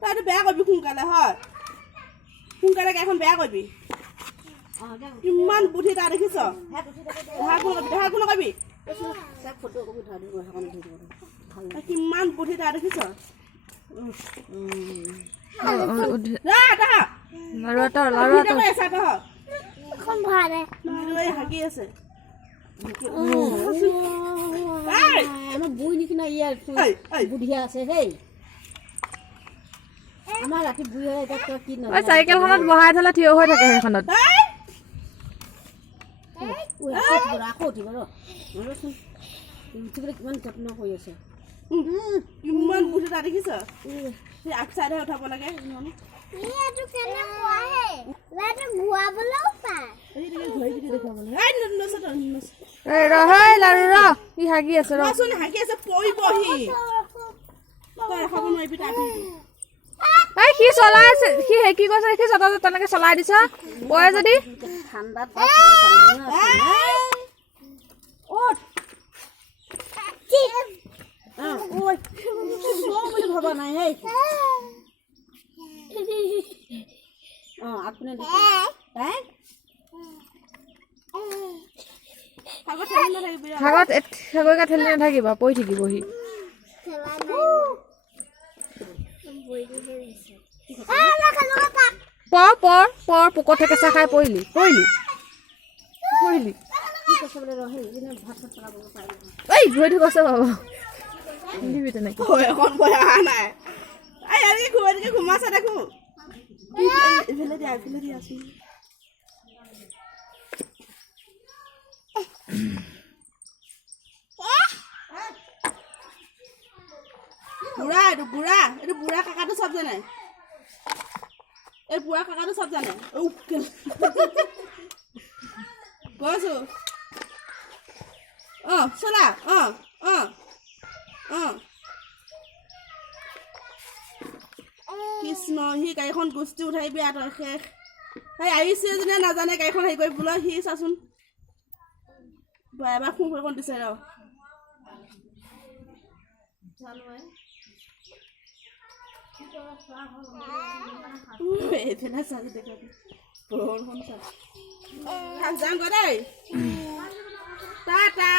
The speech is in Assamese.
তইতো বেয়া কৰিবি সোনকালে হয় সোনকালে গাড়ীখন বেয়া কৰিবি কিমান বুদ্ধি তাৰ দেখিছ দেখাকো নকবি কিমান বুদ্ধি তাৰ দেখিছ হাগি আছে আমাৰ বৈ নিচিনা ইয়াৰ বুঢ়িয়া আছে হেই আমাৰ ৰাতি বুঢ়ী হয় এতিয়া কি নহয় চাইকেলখনত বহাই থলে থিয় হৈ থাকে সেইখনত আকৌ উঠিব ৰচোন উঠিবলৈ কিমান যত্ন কৰি আছে কিমান বুদ্ধি তাৰ দেখিছ আগ চাইডে উঠাব লাগে হাগি আছে হাগি আছে পৰিবহি সি চলাই আছে সি কি কৈছে সি তেনেকে চলাই দিছ পৰে যদি ঠাণ্ডাত বুলি ভবা নাই হেই আপুনি ভাগত ঠেগৈ ঠেলি নাথাকিবা পৰি থাকিবহি পৰ পোকত থেকেচা খাই পৰিলি এই ভৰিটো কৈছে বাবা দিবি তেনেকে এখন বৈ অহা নাই ঘুমাইছে দেখো এইফালে দিয়া আছো বুঢ়া কাকাটো চব জানে এই বুঢ়া কাকাটো চব জানে কৈছো চলা কৃষ্ণ সি গাড়ীখন গুষ্টি উঠাই বিয়া তই শেষ সেই আহিছে যেনে নাজানে গাড়ীখন হেৰি কৰি বোলে সি চাচোন এবাৰ সোঁখন দিছে ৰ এইফালে চাবি দেখাবি বৰষুণ চাবি যাম গৈ দেই টাটা